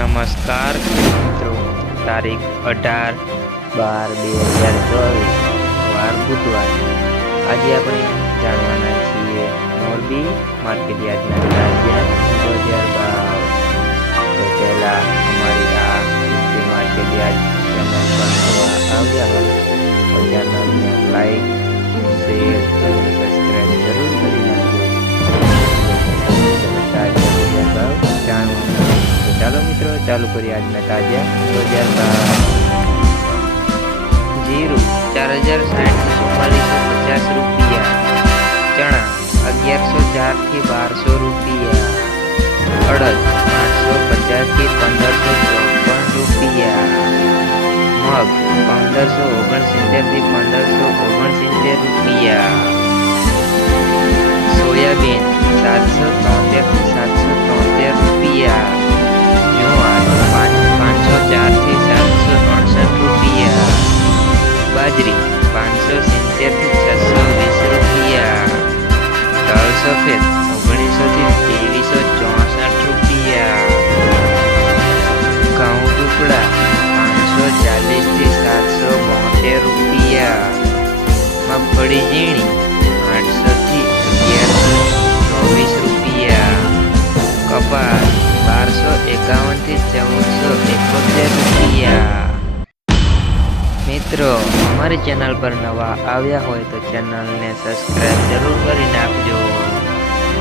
નમસ્કાર મિત્રો, તારીખ 18/12/2024 વાર બુધવાર। આજે આપણે જાણવાના છીએ મોરબી માર્કેટ યાર્ડના તાજા 2000 ભાવ। તો પહેલા અમારી આ મોરબી માર્કેટ યાર્ડ ચેનલ પર નવા આવ્યા હોય તો ચેનલને લાઈક, શેર અને સબસ્ક્રાઈબ જરૂર કરી નાખજો। તાજા 2000 ભાવ જાણવા। ચાલો મિત્રો, ચાલુ કરીએ આજના તાજા 2000 ભાવ। જીરું 4060 થી 4450 રૂપિયા। ચણા 1104 થી 1200 રૂપિયા। અડદ 850 થી 1554 રૂપિયા। મગ 1569 થી 1569 રૂપિયા। સોયાબીન 773 થી 773 રૂપિયા। जुआर 504 થી 768 રૂપિયા। बाजरी 570 થી 620 રૂપિયા। તલ સફેદ 1900 થી 2364 રૂપિયા। ઘઉં ટુકડા 540 થી 772 રૂપિયા। મગફળી ઝીણી 800 થી 1124 રૂપિયા। કપાસ 1251 થી 1471 રૂપિયા। મિત્રો, અમારી ચેનલ પર નવા આવ્યા હોય તો ચેનલને સબસ્ક્રાઇબ જરૂર કરી નાખજો।